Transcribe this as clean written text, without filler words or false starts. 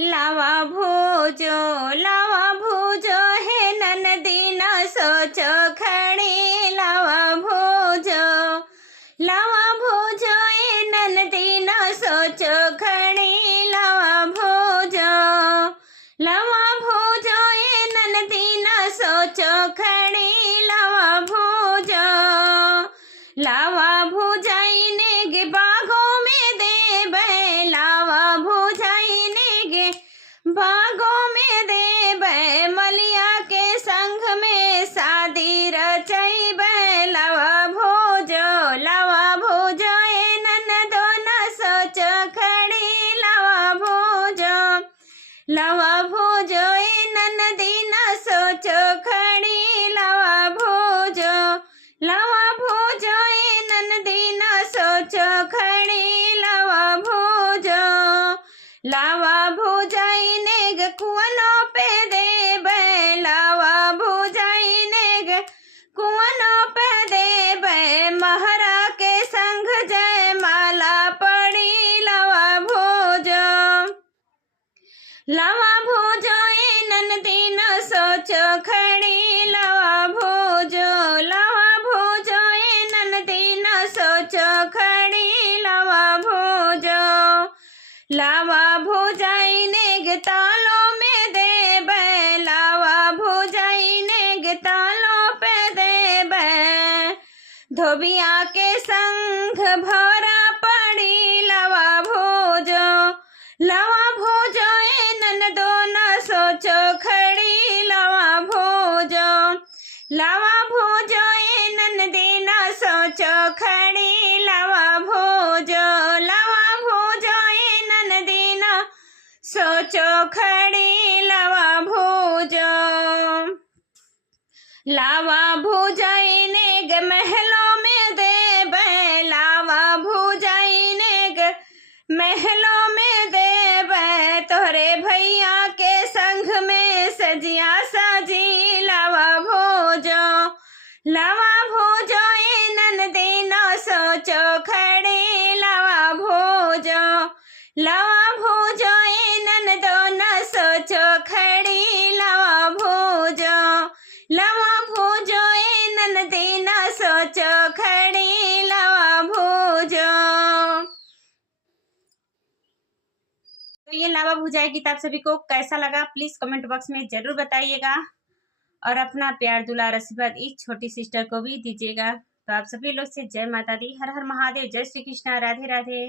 लावा भूजो है ननदी न सोचो खड़ी। लावा भूजो ए ननदी न सोचो खड़ी। लावा भूजो ए ननदी न सोचो खड़ी। लावा भूजाइने गे बागों में देबै। लावा भूजाइने गे बागों में देबै। मलिया के संग में शादी रचैबै। लावा भूजो ए ननदो न सोचो खड़ी। लावा भूजो ए ननदी न सोचो खड़ी। लावा भूजो ए ननदी न सोचो खड़ी। लावा भूजाइने गे कुआनों पे देबै। लावा भूजाइने गे कुआनों पे देबै। महरा के संग जय माला पड़ी। लावा भूजो ए ननदी न सोचो खड़ी। लावा भूजो ए ननदी न सोचो खड़ी। लावा भूजाइने गे तालों में देबै। लावा भूजाइने गे तालों पे देबै। धोबिया के संग भौरा पड़ी। लावा भूजो ए ननदो न सोचो खड़ी। लावा भूजो ए ननदी न सोचो खड़ी। लावा भूजो ए ननदी न सोचो खड़ी। लावा भूजाइने गे महलों में देबै। लावा भूजाइने गे महलों में देबै। तोहरे भैया के संग में सजिया साजी। लावा भूजो ए ननदी न सोचो खड़ी। लावा भूजो ए ननदो न सोचो खड़ी। लावा भूजो ए ननदी न सोचो खड़ी। तो ये लावा भूजा गीत आप सभी को कैसा लगा प्लीज कमेंट बॉक्स में जरूर बताइएगा और अपना प्यार दुलार आशीर्वाद इस छोटी सिस्टर को भी दीजिएगा। तो आप सभी लोग से जय माता दी, हर हर महादेव, जय श्री कृष्णा, राधे राधे।